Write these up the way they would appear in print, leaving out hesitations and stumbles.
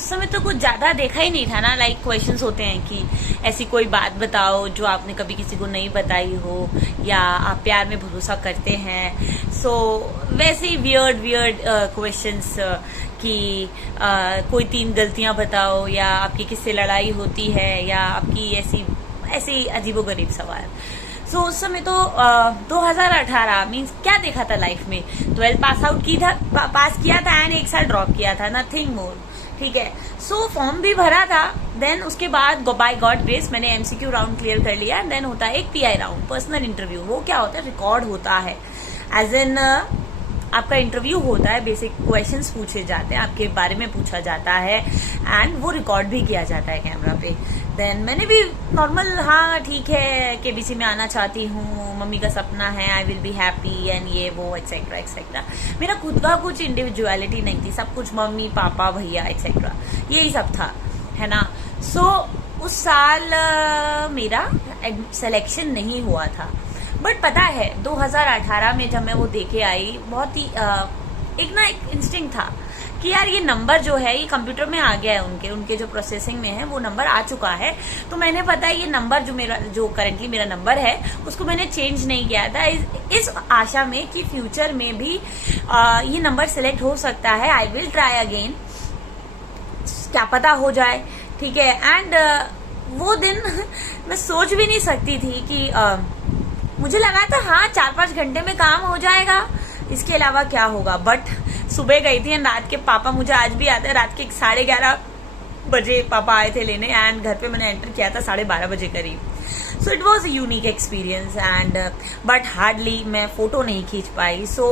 उस समय तो कुछ ज्यादा देखा ही नहीं था ना। लाइक क्वेश्चंस होते हैं कि ऐसी कोई बात बताओ जो आपने कभी किसी को नहीं बताई हो, या आप प्यार में भरोसा करते हैं। सो वैसे ही वियर्ड क्वेश्चंस कि कोई 3 गलतियां बताओ, या आपकी किससे लड़ाई होती है, या आपकी ऐसी अजीबोगरीब सवाल। सो उस समय तो 2018 मीन्स क्या देखा था लाइफ में। 12 पास किया था एंड 1 साल ड्रॉप किया था, नथिंग मोर। ठीक है। सो फॉर्म भी भरा था। देन उसके बाद बाय गॉड ग्रेस मैंने एमसीक्यू राउंड क्लियर कर लिया। देन होता है एक पीआई राउंड, पर्सनल इंटरव्यू। वो क्या होता है, रिकॉर्ड होता है, एज एन आपका इंटरव्यू होता है, बेसिक क्वेश्चंस पूछे जाते हैं, आपके बारे में पूछा जाता है एंड वो रिकॉर्ड भी किया जाता है कैमरा पे। देन मैंने भी नॉर्मल, हाँ ठीक है केबीसी में आना चाहती हूँ, मम्मी का सपना है, I will be happy and ये वो एक्सेट्रा एक्सेट्रा। मेरा खुद का कुछ इंडिविजुअलिटी नहीं थी, सब कुछ मम्मी पापा भैया एक्सेट्रा यही सब था, है ना। सो उस साल मेरा सिलेक्शन नहीं हुआ था। बट पता है 2018 में जब मैं वो देखे आई, बहुत ही एक इंस्टिंक्ट था कि यार ये नंबर जो है ये कंप्यूटर में आ गया है, उनके जो प्रोसेसिंग में है वो नंबर आ चुका है। तो मैंने पता है ये नंबर जो करंटली मेरा नंबर है उसको मैंने चेंज नहीं किया था, इस आशा में कि फ्यूचर में भी ये नंबर सिलेक्ट हो सकता है। आई विल ट्राई अगेन, क्या पता हो जाए। ठीक है। एंड वो दिन मैं सोच भी नहीं सकती थी कि मुझे लगा था हाँ 4-5 घंटे में काम हो जाएगा, इसके अलावा क्या होगा। बट सुबह गई थी एंड रात के, पापा मुझे आज भी याद है, रात के 11:30 बजे पापा आए थे लेने एंड घर पे मैंने एंटर किया था 12:30 बजे करीब। So it was unique experience and but hardly मैं फोटो नहीं खींच पाई। सो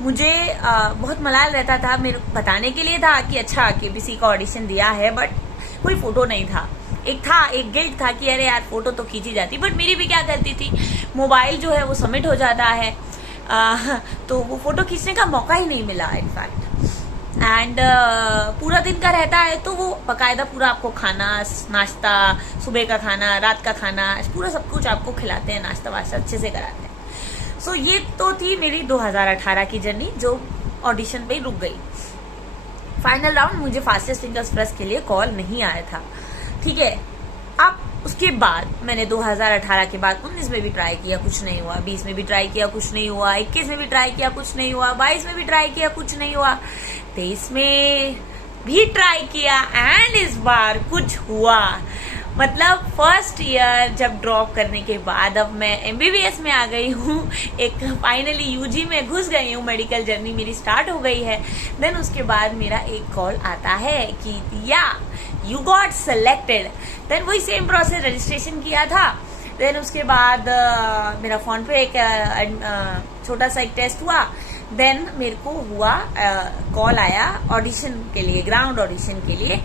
मुझे बहुत मलाल रहता था, मेरे बताने के लिए था कि अच्छा केबीसी का ऑडिशन दिया है, बट कोई फोटो नहीं था। एक गिल्ट था कि अरे यार फोटो तो खींची जाती, बट मेरी भी क्या गलती थी, मोबाइल जो है वो सबमिट हो जाता है, तो वो फोटो खींचने का मौका ही नहीं मिला इनफैक्ट। एंड पूरा दिन का रहता है तो वो बकायदा पूरा आपको खाना, नाश्ता, सुबह का खाना, रात का खाना, पूरा सब कुछ आपको खिलाते हैं, नाश्ता वाश्ता अच्छे से कराते हैं। सो ये तो थी मेरी 2018 की जर्नी जो ऑडिशन पे रुक गई। फाइनल राउंड मुझे फास्टेस्ट फिंगर्स प्रेस के लिए कॉल नहीं आया था। ठीक है। अब उसके बाद मैंने 2018 के बाद 19 में भी ट्राई किया, कुछ नहीं हुआ, 20 में भी ट्राई किया, कुछ नहीं हुआ, 21 में भी ट्राई किया, कुछ नहीं हुआ, 22 में भी ट्राई किया, कुछ नहीं हुआ, 23 में भी ट्राई किया एंड इस बार कुछ हुआ। मतलब फर्स्ट ईयर जब ड्रॉप करने के बाद अब मैं एमबीबीएस में आ गई हूँ, एक फाइनली यूजी में घुस गई हूँ, मेडिकल जर्नी मेरी स्टार्ट हो गई है। देन उसके बाद मेरा एक कॉल आता है कि या यू गॉट सेलेक्टेड। देन वही सेम प्रोसेस, रजिस्ट्रेशन किया था। देन उसके बाद मेरा फोन पे एक छोटा सा एक टेस्ट हुआ। देन मेरे को हुआ कॉल आया ऑडिशन के लिए, ग्राउंड ऑडिशन के लिए,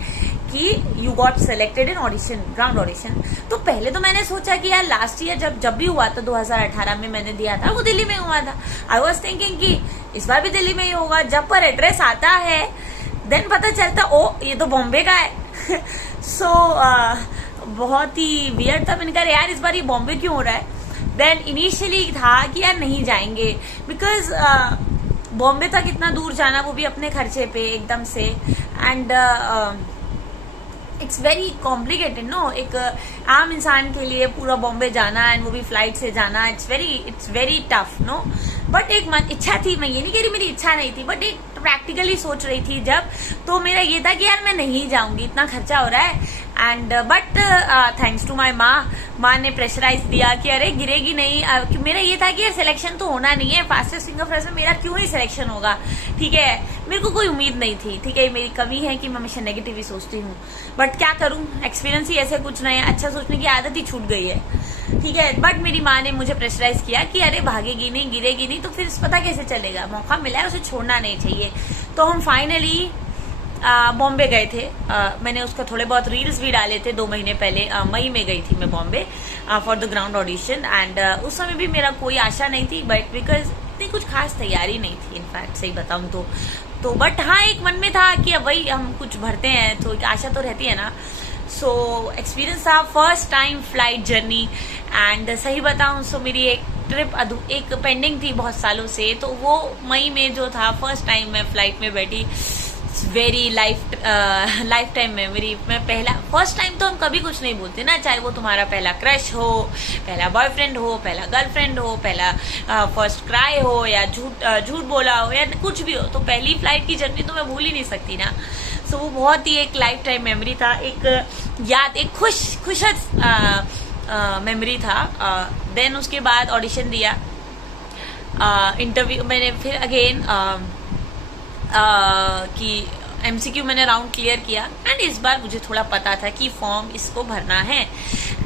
कि you got selected in audition, ground audition. तो पहले तो मैंने सोचा कि यार लास्ट ईयर जब भी हुआ था 2018 में मैंने दिया था, वो दिल्ली में हुआ था। आई वॉज थिंकिंग कि इस बार भी दिल्ली में ही होगा। जब पर एड्रेस आता है देन पता चलता ओ ये तो बॉम्बे का है। सो बहुत ही वियर्ड था। मैंने कहा यार इस बार ये बॉम्बे क्यों हो रहा है। देन इनिशियली था कि यार नहीं जाएंगे, बिकॉज बॉम्बे तक इतना दूर जाना, वो भी अपने खर्चे पे एकदम से, and it's very complicated no. एक आम इंसान के लिए पूरा बॉम्बे जाना एंड वो भी फ्लाइट से जाना, it's very tough no. But एक मन इच्छा थी, मैं ये नहीं कह रही मेरी इच्छा नहीं थी, बट एक प्रैक्टिकली सोच रही थी जब, तो मेरा ये था कि यार मैं नहीं जाऊंगी, इतना खर्चा हो रहा है। And but thanks to my माँ ने प्रेशराइज दिया कि अरे गिरेगी नहीं। मेरा ये था कि यार सिलेक्शन तो होना नहीं है, फास्टेस्ट फिंगर प्रेस में मेरा क्यों नहीं सिलेक्शन होगा। ठीक है। मेरे को कोई उम्मीद नहीं थी। ठीक है। मेरी कमी है कि मैं हमेशा नेगेटिव ही सोचती हूँ, बट क्या करूँ, एक्सपीरियंस ही ऐसे कुछ नहीं है, अच्छा सोचने की आदत ही छूट गई है। ठीक है। बट मेरी माँ ने मुझे प्रेशराइज किया कि अरे भागेगी नहीं, गिरेगी नहीं, तो फिर पता कैसे चलेगा, मौका मिला है उसे छोड़ना नहीं चाहिए। तो हम फाइनली बॉम्बे गए थे। मैंने उसका थोड़े बहुत रील्स भी डाले थे 2 महीने पहले। मई में गई थी मैं Bombay for the ground audition. And उस समय भी मेरा कोई आशा नहीं थी, बट बिकॉज इतनी कुछ खास तैयारी नहीं थी इनफैक्ट, सही बताऊं तो बट हाँ एक मन में था कि अब वही हम कुछ भरते हैं तो एक आशा तो रहती है ना। सो एक्सपीरियंस था, first time flight journey. And सही बताऊं सो मेरी एक ट्रिप एक पेंडिंग थी बहुत सालों से, तो वो मई में जो था फर्स्ट टाइम मैं फ्लाइट में बैठी। Very life time memory. मैं पहला फर्स्ट टाइम तो हम कभी कुछ नहीं बोलते ना, चाहे वो तुम्हारा पहला क्रश हो, पहला बॉयफ्रेंड हो, पहला गर्लफ्रेंड हो, पहला फर्स्ट क्राई हो, या झूठ बोला हो, या कुछ भी हो, तो पहली फ्लाइट की जर्नी तो मैं भूल ही नहीं सकती ना। सो वो बहुत ही एक लाइफ टाइम मेमोरी था, एक याद, एक खुश मेमोरी था। देन उसके बाद ऑडिशन दिया, इंटरव्यू मैंने फिर अगेन कि एमसीक्यू मैंने राउंड क्लियर किया, एंड इस बार मुझे थोड़ा पता था कि फॉर्म इसको भरना है।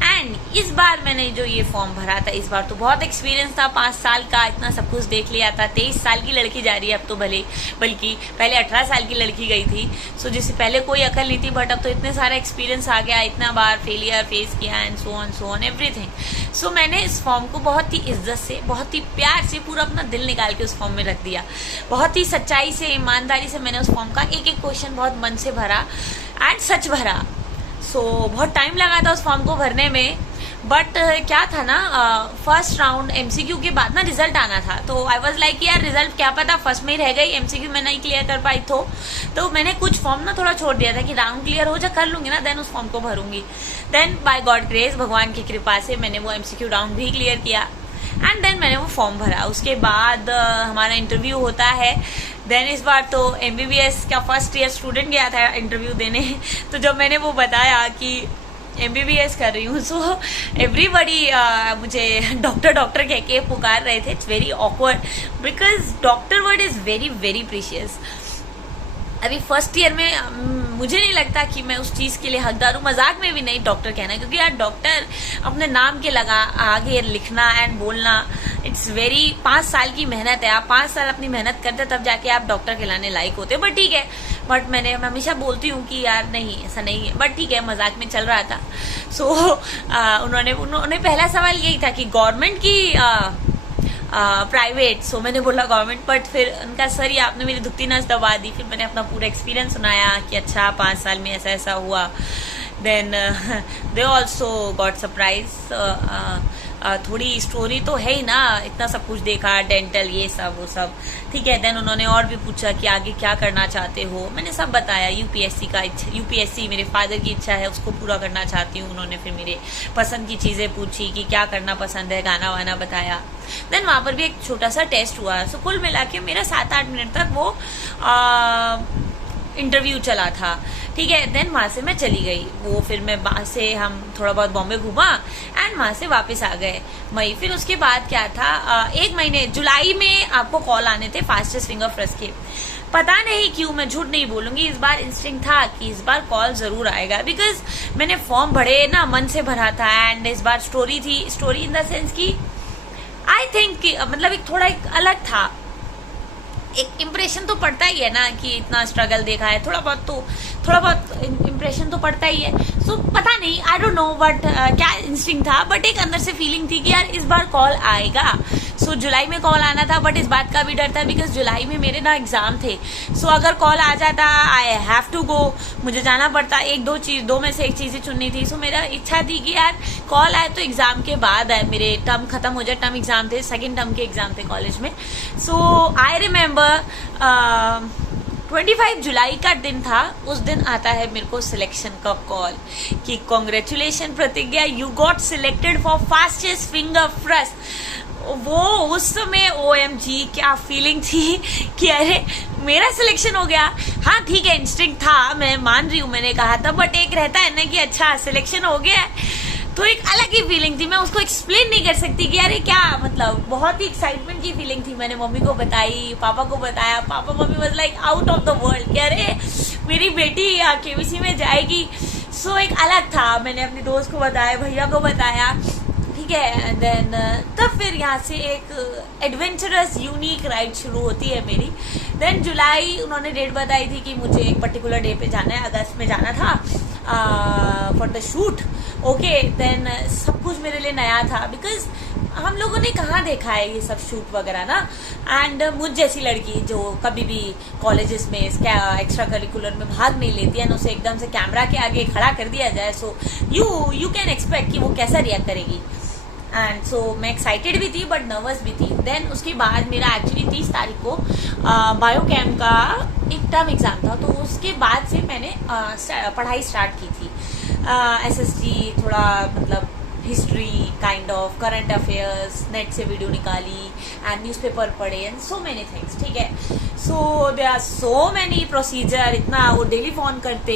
एंड इस बार मैंने जो ये फॉर्म भरा था, इस बार तो बहुत एक्सपीरियंस था, 5 साल का, इतना सब कुछ देख लिया था। 23 साल की लड़की जा रही है अब तो, बल्कि पहले 18 साल की लड़की गई थी। सो जिससे पहले कोई अकल नहीं थी, बट अब तो इतने सारा एक्सपीरियंस आ गया, इतना बार फेलियर फेस किया, एंड सो ऑन एवरीथिंग। सो मैंने इस फॉर्म को बहुत ही इज्जत से, बहुत ही प्यार से, पूरा अपना दिल निकाल के उस फॉर्म में रख दिया। बहुत ही सच्चाई से, ईमानदारी से मैंने उस फॉर्म का एक एक क्वेश्चन बहुत मन से भरा एंड सच भरा। सो बहुत टाइम लगा था उस फॉर्म को भरने में, बट क्या था ना, फर्स्ट राउंड एमसीक्यू के बाद ना रिजल्ट आना था, तो आई वाज लाइक यार रिजल्ट क्या पता फर्स्ट में ही रह गई, एमसीक्यू मैं नहीं क्लियर कर पाई। तो मैंने कुछ फॉर्म ना थोड़ा छोड़ दिया था कि राउंड क्लियर हो जा, कर लूंगी ना, देन उस फॉर्म को भरूंगी। देन बाय गॉड ग्रेस, भगवान की कृपा से मैंने वो एमसीक्यू राउंड भी क्लियर किया, एंड देन मैंने वो फॉर्म भरा। उसके बाद हमारा इंटरव्यू होता है। देन इस बार तो एमबीबीएस का फर्स्ट ईयर स्टूडेंट गया था इंटरव्यू देने, तो जब मैंने वो बताया कि एमबीबीएस कर रही हूँ, सो एवरीबडी मुझे डॉक्टर कह के पुकार रहे थे। It's very awkward because doctor word is very very precious. अभी फर्स्ट ईयर में मुझे नहीं लगता कि मैं उस चीज के लिए हकदार हूँ, मजाक में भी नहीं डॉक्टर कहना, क्योंकि यार डॉक्टर अपने नाम के लगा आगे लिखना एंड बोलना, इट्स वेरी 5 साल की मेहनत है। आप 5 साल अपनी मेहनत करते तब जाके आप डॉक्टर कहलाने लायक होते, बट ठीक है। बट मैं हमेशा बोलती हूँ कि यार नहीं, ऐसा नहीं है, बट ठीक है, मजाक में चल रहा था। सो उन्होंने पहला सवाल यही था कि गवर्नमेंट की प्राइवेट। सो मैंने बोला गवर्नमेंट, बट फिर उनका सर ये आपने मेरी दुखती नस दबा दी। फिर मैंने अपना पूरा एक्सपीरियंस सुनाया कि अच्छा 5 साल में ऐसा ऐसा हुआ। Then they also got surprise. थोड़ी स्टोरी तो है ही ना, इतना सब कुछ देखा, डेंटल ये सब वो सब, ठीक है। देन उन्होंने और भी पूछा कि आगे क्या करना चाहते हो, मैंने सब बताया। यूपीएससी मेरे फादर की इच्छा है, उसको पूरा करना चाहती हूँ। उन्होंने फिर मेरे पसंद की चीजें पूछी कि क्या करना पसंद है, गाना वाना बताया। देन वहां पर भी एक छोटा सा टेस्ट हुआ। सो कुल मिला के मेरा 7-8 मिनट तक वो इंटरव्यू चला था, ठीक है। देन वहां से मैं चली गई, वो फिर मैं वहां से हम थोड़ा बहुत बॉम्बे घूमा एंड वहां से वापस आ गए मई। फिर उसके बाद क्या था, 1 महीने जुलाई में आपको कॉल आने थे फास्टेस्ट फिंगर फ्रेश के। पता नहीं क्यों, मैं झूठ नहीं बोलूंगी, इस बार इंस्टिंक्ट था कि इस बार कॉल जरूर आएगा, बिकॉज मैंने फॉर्म भरे ना मन से भरा था। एंड इस बार स्टोरी थी, स्टोरी इन द सेंस की आई थिंक मतलब एक थोड़ा एक अलग था। एक इम्प्रेशन तो पड़ता ही है ना कि इतना स्ट्रगल देखा है, थोड़ा बहुत इम्प्रेशन तो पड़ता ही है। सो पता नहीं, आई डोंट नो बट क्या इंस्टिंक्ट था, बट एक अंदर से फीलिंग थी कि यार इस बार कॉल आएगा। सो जुलाई में कॉल आना था, बट इस बात का भी डर था बिकॉज जुलाई में मेरे ना एग्जाम थे। सो अगर कॉल आ जाता, आई हैव टू गो, मुझे जाना पड़ता। 2 में से एक चीज ही चुननी थी। सो मेरा इच्छा थी कि यार कॉल आए तो एग्जाम के बाद आए, मेरे टर्म खत्म हो जाए। टर्म एग्जाम थे, 2nd टर्म के एग्जाम थे कॉलेज में। सो आई रिमेम्बर 25 जुलाई का दिन था। उस दिन आता है मेरे को सिलेक्शन का कॉल कि कॉन्ग्रेचुलेशन प्रतिज्ञा, you got selected for fastest finger fresh. वो उस समय OMG क्या फीलिंग थी कि अरे मेरा सिलेक्शन हो गया। हाँ ठीक है, इंस्टिंक्ट था, मैं मान रही हूँ, मैंने कहा था, बट एक रहता है ना कि अच्छा सिलेक्शन हो गया, तो एक अलग ही फीलिंग थी। मैं उसको एक्सप्लेन नहीं कर सकती कि यार क्या मतलब, बहुत ही एक्साइटमेंट की फीलिंग थी। मैंने मम्मी को बताई, पापा को बताया, papa mummy was like out of the world कि अरे मेरी बेटी KBC में जाएगी। सो एक अलग था। मैंने अपने दोस्त को बताया, भैया को बताया, ठीक है। देन तब फिर यहाँ से एक एडवेंचरस यूनिक राइड शुरू होती है मेरी। देन जुलाई उन्होंने डेट बताई थी कि मुझे एक पर्टिकुलर डे पे जाना है, अगस्त में जाना था for the shoot. Okay, then सब कुछ मेरे लिए नया था बिकॉज हम लोगों ने कहाँ देखा है ये सब शूट वगैरह ना। एंड मुझ जैसी लड़की जो कभी भी कॉलेजेस में एक्स्ट्रा करिकुलर में भाग नहीं लेती है, उसे एकदम से कैमरा के आगे खड़ा कर दिया जाए, सो यू कैन एक्सपेक्ट कि वो कैसा रिएक्ट करेगी। एंड सो मैं एक्साइटेड भी थी बट नर्वस भी थी। देन उसके बाद मेरा एक्चुअली 30 तारीख को बायोकेम का एक टर्म एग्जाम था, तो उसके बाद से मैंने पढ़ाई स्टार्ट की थी। एसएसटी, थोड़ा मतलब history, kind of current affairs, net से वीडियो निकाली एंड न्यूज़पेपर पढ़े एंड सो मेनी थिंग्स, ठीक है। So they are so many procedure, इतना वो डेली फोन करते,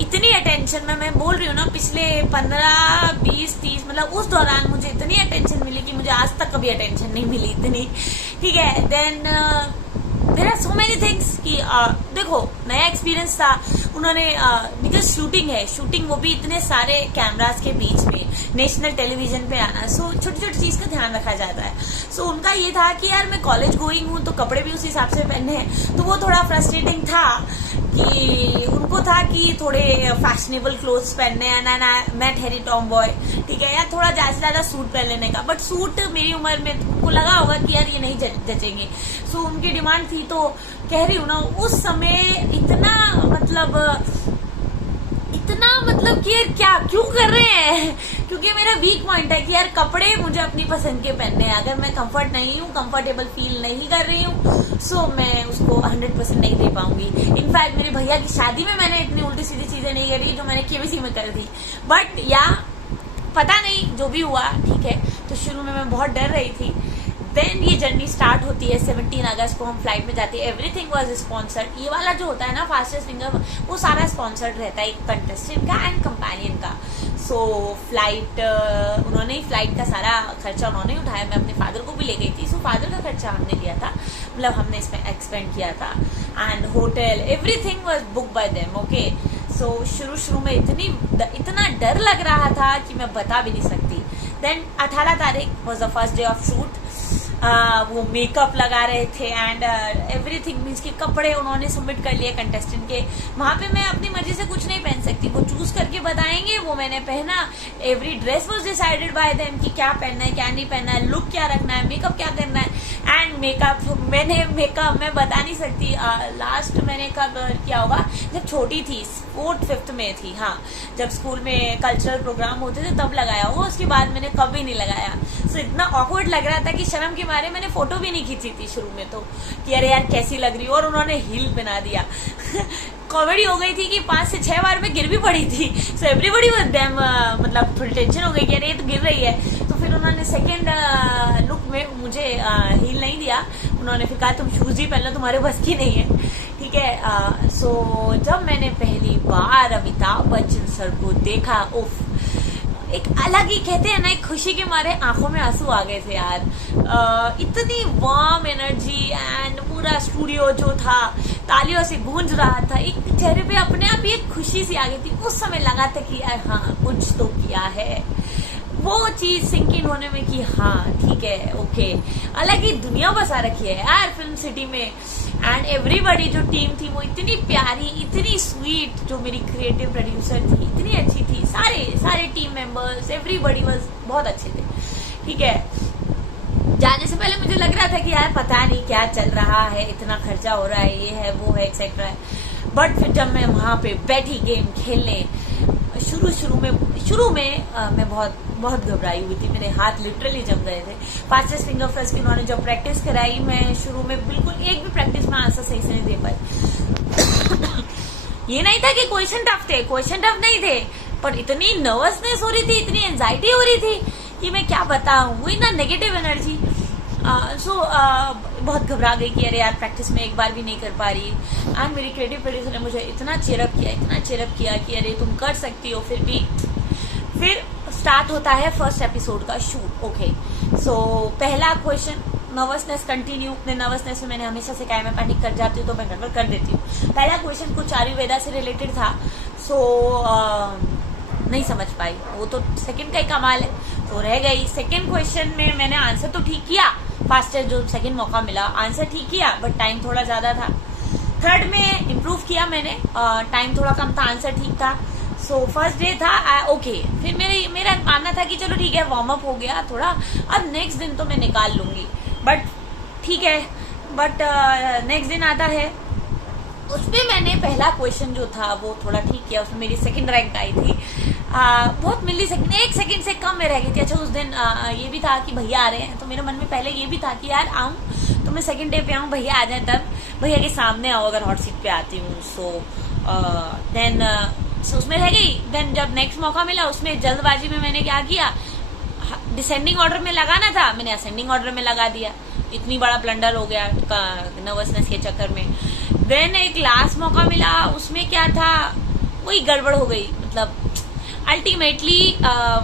इतनी अटेंशन में, मैं बोल रही हूँ ना, पिछले 15, 20, 30 मतलब उस दौरान मुझे इतनी अटेंशन मिली कि मुझे आज तक कभी अटेंशन नहीं मिली इतनी, ठीक है। Then there are so many things कि देखो नया एक्सपीरियंस था उन्होंने, बिकॉज शूटिंग है, शूटिंग वो भी इतने सारे कैमरास के बीच में, नेशनल टेलीविजन पे आना, सो छोटी छोटी चीज का ध्यान रखा जाता है। सो उनका ये था कि यार मैं कॉलेज गोइंग हूँ तो कपड़े भी उस हिसाब से पहनने हैं, तो वो थोड़ा फ्रस्ट्रेटिंग था कि उनको था कि थोड़े फैशनेबल क्लोथ्स पहनने हैं ना, मैं ठहरी टॉम बॉय, ठीक है, या थोड़ा ज्यादा से ज्यादा सूट पहन लेने का, बट सूट मेरी उम्र में उनको लगा होगा कि यार ये नहीं जचेंगे। सो उनकी डिमांड थी, तो कह रही हूँ ना उस समय इतना मतलब कि यार क्या क्यों कर रहे हैं, क्योंकि मेरा वीक पॉइंट है कि यार कपड़े मुझे अपनी पसंद के पहनने हैं, अगर मैं कंफर्ट नहीं हूँ, कंफर्टेबल फील नहीं कर रही हूँ, सो मैं उसको 100% नहीं दे पाऊंगी। इनफैक्ट मेरे भैया की शादी में मैंने इतनी उल्टी सीधी चीजें नहीं करी जो मैंने केबीसी में कर दी, बट या पता नहीं जो भी हुआ, ठीक है। तो शुरू में मैं बहुत डर रही थी। देन ये जर्नी स्टार्ट होती है 17 अगस्त को हम फ्लाइट में जाते हैं, एवरीथिंग वाज स्पॉन्सर्ड। ये वाला जो होता है ना फास्टेस्ट फिंगर, वो सारा स्पॉन्सर्ड रहता है एक कंटेस्टेंट का एंड कंपेनियन का। सो फ्लाइट उन्होंने ही फ्लाइट का सारा खर्चा उन्होंने उठाया, मैं अपने फादर को भी ले गई थी, सो फादर का खर्चा हमने लिया था, मतलब हमने इसमें एक्सपेंड किया था, and hotel everything was book by them, okay. So शुरू में इतना डर लग रहा था कि मैं बता भी नहीं सकती। देन 18 तारीख was the first day of shoot. वो मेकअप लगा रहे थे एंड एवरीथिंग, मीन्स के कपड़े उन्होंने सबमिट कर लिए कंटेस्टेंट के। वहां पे मैं अपनी मर्जी से कुछ नहीं पहन सकती, वो चूज करके बताएंगे, वो मैंने पहना। Every dress was decided by them कि क्या पहनना है, क्या नहीं पहनना है, लुक क्या रखना है, मेकअप क्या करना है। एंड मेकअप मैं बता नहीं सकती, लास्ट मैंने कब किया होगा, जब छोटी थी, 4th 5th में थी, हाँ, जब स्कूल में कल्चरल प्रोग्राम होते थे तब लगाया होगा, उसके बाद मैंने कभी नहीं लगाया। सो इतना ऑकवर्ड लग रहा था कि शर्म के मारे मैंने फोटो भी नहीं खींची थी शुरू में, तो कि अरे यार कैसी लग रही हो, और उन्होंने हील पहना दिया। कॉमेडी हो गई थी कि 5 से 6 बार मैं गिर भी पड़ी थी। सो एवरीबडी वाज देम, मतलब थोड़ी टेंशन हो गई कि अरे ये तो गिर रही है। तो फिर उन्होंने सेकेंड लुक में मुझे हील नहीं दिया, उन्होंने फिर कहा तुम शूज ही पहन लो, तुम्हारे बस की नहीं है, ठीक है। सो जब मैंने पहली बार अमिताभ बच्चन सर को देखा, उफ, एक अलग ही, कहते हैं ना, एक खुशी के मारे आंखों में आंसू आ गए थे यार। इतनी वार्म एनर्जी एंड पूरा स्टूडियो जो था तालियों से गूंज रहा था, एक चेहरे पे अपने आप ही एक खुशी सी आ गई थी। उस समय लगा था कि यार हाँ कुछ तो किया है, वो चीज सिंक इन होने में कि हाँ ठीक है, ओके, अलग ही दुनिया बसा रखी है यार फिल्म सिटी में। एंड एवरीबडी जो टीम थी वो इतनी प्यारी, इतनी स्वीट, जो मेरी क्रिएटिव प्रोड्यूसर थी इतनी अच्छी थी, सारे टीम मेंबर्स, एवरीबडी वाज बहुत अच्छे थे, ठीक है। जाने से पहले मुझे लग रहा था कि यार पता नहीं क्या चल रहा है, इतना खर्चा हो रहा है, ये है वो है एक्सेट्रा है। बट फिर जब मैं वहां पे बैठी गेम खेलने, शुरू में मैं बहुत घबराई हुई थी, मेरे हाथ लिटरली जम गए थे। फास्टेस्ट फिंगर फर्स्ट की उन्होंने जब प्रैक्टिस कराई, मैं शुरू में बिल्कुल एक भी प्रैक्टिस में आंसर सही से नहीं दे पाई। ये नहीं था कि क्वेश्चन टफ थे, क्वेश्चन टफ नहीं थे, पर इतनी नर्वसनेस हो रही थी, इतनी एंजाइटी हो रही थी कि मैं क्या बताऊं, वही ना नेगेटिव एनर्जी। बहुत घबरा गई कि अरे यार प्रैक्टिस में एक बार भी नहीं कर पा रही। एंड मेरी क्रिएटिव प्रोड्यूसर ने मुझे इतना चेयरअप किया कि अरे तुम कर सकती हो। फिर स्टार्ट होता है फर्स्ट एपिसोड का शूट, ओके। सो पहला क्वेश्चन, नर्वसनेस कंटिन्यू। अपने नर्वसनेस में मैंने हमेशा से कहा, मैं पैनिक कर जाती हूँ तो मैं गड़बड़ कर देती हूँ। पहला क्वेश्चन कुछ आयुर्वेदा से रिलेटेड था, नहीं समझ पाई, वो तो सेकंड का ही कमाल है, तो रह गई। सेकंड क्वेश्चन में मैंने आंसर तो ठीक किया, फास्टेस्ट जो सेकंड मौका मिला, आंसर ठीक किया, बट टाइम थोड़ा ज्यादा था। थर्ड में इम्प्रूव किया मैंने, टाइम थोड़ा कम था, आंसर ठीक था। सो फर्स्ट डे था, ओके। फिर मेरा मानना था कि चलो ठीक है, वार्म अप हो गया थोड़ा, अब नेक्स्ट दिन तो मैं निकाल लूंगी, बट ठीक है। बट नेक्स्ट दिन आता है उसमें मैंने पहला क्वेश्चन जो था वो थोड़ा ठीक किया, उसमें मेरी सेकंड रैंक आई थी। बहुत मिली सेकंड, 1 सेकंड से कम में रह गई थी। अच्छा, उस दिन ये भी था कि भैया आ रहे हैं, तो मेरे मन में पहले ये भी था कि यार आऊँ तो मैं सेकंड डे पे आऊँ, भैया आ जाए तब, भैया के सामने आओ अगर हॉट सीट पे आती हूँ। सो देन उसमें रह गई। देन जब नेक्स्ट मौका मिला उसमें जल्दबाजी में मैंने क्या किया, डिसेंडिंग ऑर्डर में लगाना था, मैंने असेंडिंग ऑर्डर में लगा दिया। इतनी बड़ा ब्लंडर हो गया नर्वसनेस के चक्कर में। देन एक लास्ट मौका मिला, उसमें क्या था, वही गड़बड़ हो गई। मतलब अल्टीमेटली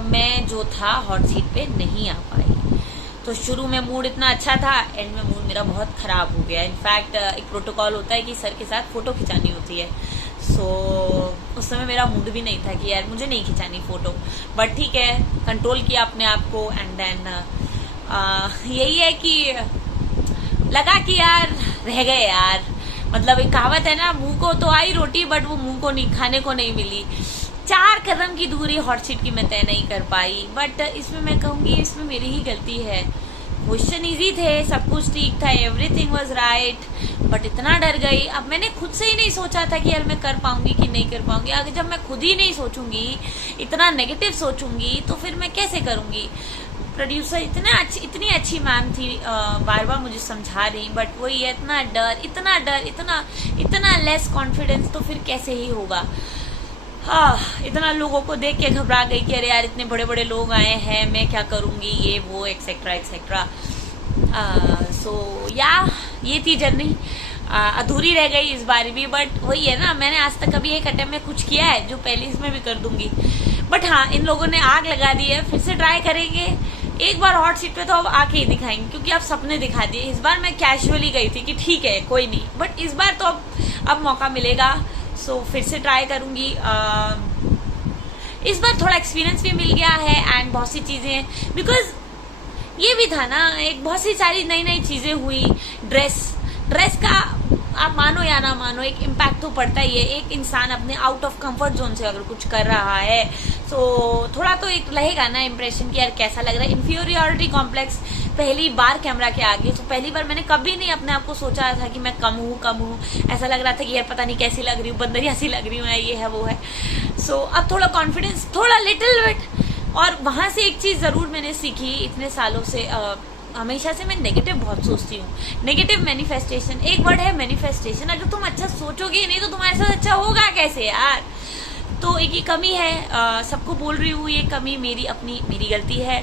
मैं जो था हॉट सीट पे नहीं आ पाई। तो शुरू में मूड इतना अच्छा था, एंड में मूड मेरा बहुत खराब हो गया। इनफैक्ट एक प्रोटोकॉल होता है कि सर के साथ फोटो खिंचानी होती है। सो उस समय मेरा मूड भी नहीं था कि यार मुझे नहीं खिंचानी फोटो, बट ठीक है, कंट्रोल किया अपने आप को। एंड देन यही है कि लगा कि यार रह गए यार। मतलब एक कहावत है ना, मुंह को तो आई रोटी बट वो मुंह को नहीं, खाने को नहीं मिली। 4 कदम की दूरी हॉट सीट की मैं तय नहीं कर पाई। बट इसमें मैं कहूंगी इसमें मेरी ही गलती है। क्वेश्चन इजी थे, सब कुछ ठीक था, एवरीथिंग वाज राइट, बट इतना डर गई। अब मैंने खुद से ही नहीं सोचा था कि यार मैं कर पाऊंगी कि नहीं कर पाऊंगी। आगे जब मैं खुद ही नहीं सोचूंगी, इतना नेगेटिव सोचूंगी, तो फिर मैं कैसे करूंगी। प्रोड्यूसर इतनी अच्छी मैम थी, बार बार मुझे समझा रही, बट वही है, इतना डर, इतना लेस कॉन्फिडेंस, तो फिर कैसे ही होगा। इतना लोगों को देख के घबरा गई कि अरे यार इतने बड़े बड़े लोग आए हैं, मैं क्या करूंगी, ये वो एक्सेट्रा एक्सेट्रा। सो या ये थी जर्नी, अधूरी रह गई इस बार भी। बट वही है ना, मैंने आज तक कभी एक अटेम्प्ट में कुछ किया है जो पहले इसमें भी कर दूंगी। बट हाँ, इन लोगों ने आग लगा दी है, फिर से ट्राई करेंगे। एक बार हॉट सीट पे तो अब आके ही दिखाएंगे, क्योंकि अब सपने दिखा दिए। इस बार मैं कैजुअली गई थी कि ठीक है कोई नहीं, बट इस बार तो अब मौका मिलेगा। सो फिर से ट्राई करूंगी। इस बार थोड़ा एक्सपीरियंस भी मिल गया है, एंड बहुत सी चीजें, बिकॉज ये भी था ना, एक बहुत सी सारी नई नई चीजें हुई। ड्रेस का आप मानो या ना मानो एक इम्पैक्ट तो पड़ता ही है। एक इंसान अपने आउट ऑफ कंफर्ट जोन से अगर कुछ कर रहा है, तो थोड़ा तो एक रहेगा ना इम्प्रेशन कि यार कैसा लग रहा है। इन्फीरियरिटी कॉम्प्लेक्स, पहली बार कैमरा के आगे, तो पहली बार मैंने कभी नहीं अपने आप को सोचा था कि मैं कम हूँ। ऐसा लग रहा था कि यार पता नहीं कैसी लग रही हूँ, बंदरिया सी लग रही हूँ, ये है वो है। सो अब थोड़ा कॉन्फिडेंस, थोड़ा लिटिल बिट। और वहां से एक चीज जरूर मैंने सीखी इतने सालों से, हमेशा से मैं नेगेटिव बहुत सोचती हूँ। नेगेटिव मैनिफेस्टेशन, एक वर्ड है मैनिफेस्टेशन। अगर तुम अच्छा सोचोगे नहीं तो तुम्हारे साथ अच्छा होगा कैसे यार। तो एक ही कमी है, सबको बोल रही हूँ, ये कमी मेरी गलती है।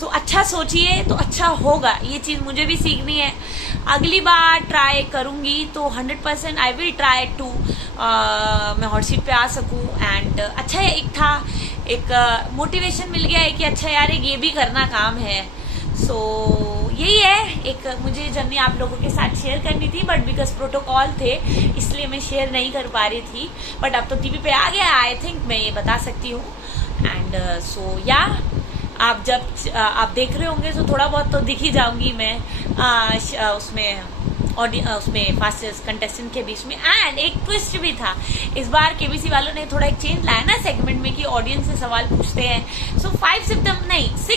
सो अच्छा सोचिए तो अच्छा होगा, ये चीज मुझे भी सीखनी है। अगली बार ट्राई करूंगी तो 100% आई विल ट्राई टू मैं हॉट सीट पे आ सकूं। एंड अच्छा है, एक मोटिवेशन मिल गया है कि अच्छा यार ये भी करना काम है। सो यही है, एक मुझे जर्नी आप लोगों के साथ शेयर करनी थी, बट बिकॉज प्रोटोकॉल थे इसलिए मैं शेयर नहीं कर पा रही थी। बट अब तो टीवी पे आ गया, आई थिंक मैं ये बता सकती हूँ। एंड सो या आप जब आप देख रहे होंगे तो थोड़ा बहुत तो दिख ही जाऊंगी मैं उसमें फास्टेस्ट कंटेस्टेंट के बीच में। एंड एक ट्विस्ट भी था इस बार, केबीसी वालों ने थोड़ा एक चेंज लाया ना सेगमेंट में कि ऑडियंस से सवाल पूछते हैं। सो 6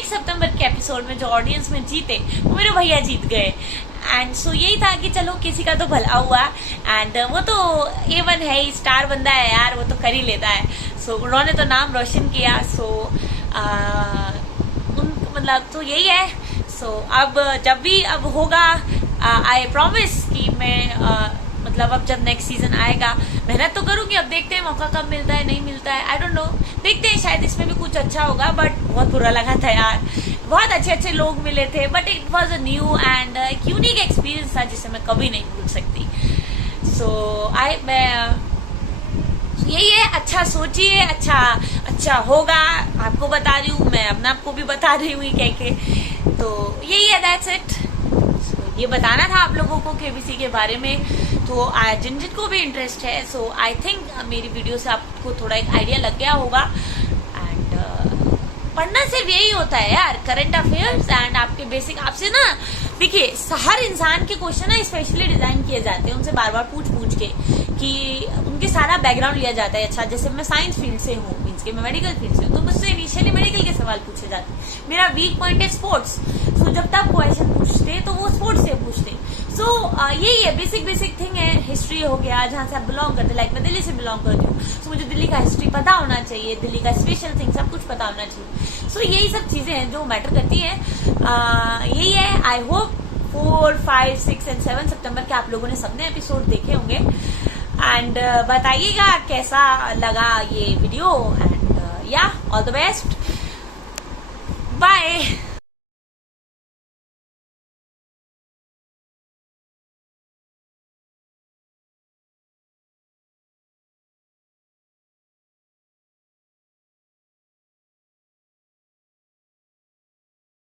सितंबर के एपिसोड में जो ऑडियंस में जीते वो मेरे भैया जीत गए। एंड सो यही था कि चलो किसी का तो भला हुआ। एंड वो तो A1 है ही, स्टार बंदा है यार, वो तो कर ही लेता है। सो उन्होंने तो नाम रोशन किया। सो मतलब तो यही है। सो अब जब भी अब होगा, आई प्रॉमिस कि मैं मतलब अब जब नेक्स्ट सीजन आएगा मेहनत तो करूंगी। अब देखते हैं मौका कब मिलता है, नहीं मिलता है, आई डोंट नो। देखते हैं, शायद इसमें भी कुछ अच्छा होगा। बट बहुत बुरा लगा था यार, बहुत अच्छे लोग मिले थे, but it was a new and एक यूनिक एक्सपीरियंस था जिसे मैं कभी नहीं भूल सकती। सो यही है, अच्छा सोचिए, अच्छा होगा। आपको बता रही हूँ, मैं अपने आप को भी बता रही हूँ कह के। तो यही है, दैट्स इट। ये बताना था आप लोगों को केबीसी के बारे में। तो जिनको भी इंटरेस्ट है, सो आई थिंक मेरी वीडियो से आपको थोड़ा एक आइडिया लग गया होगा। एंड पढ़ना सिर्फ यही होता है यार, करंट अफेयर्स एंड आपके बेसिक। आपसे ना देखिए, हर इंसान के क्वेश्चन ना स्पेशली डिजाइन किए जाते हैं, उनसे बार बार पूछ के उनके सारा बैकग्राउंड लिया जाता है। अच्छा, जैसे मैं साइंस फील्ड से हूँ, मीन्स के मैं मेडिकल फील्ड से हूँ, तो मुझसे इनिशियली मेडिकल के सवाल पूछे जाते हैं। मेरा वीक पॉइंट है स्पोर्ट्स, सो जब तक क्वेश्चन पूछते तो वो स्पोर्ट्स से पूछते। सो यही है, बेसिक थिंग है। हिस्ट्री हो गया, जहाँ से आप बिलोंग करते, लाइक मैं दिल्ली से बिलोंग करती हूँ, सो मुझे दिल्ली का हिस्ट्री पता होना चाहिए, दिल्ली का स्पेशल थिंग सब कुछ पता होना चाहिए। सो यही सब चीजें हैं जो मैटर करती है। यही है। आई होप 4, 5, 6 एंड 7 सितंबर के आप लोगों ने सबने एपिसोड देखे होंगे, एंड बताइएगा कैसा लगा ये वीडियो, एंड या ऑल द बेस्ट, बाय।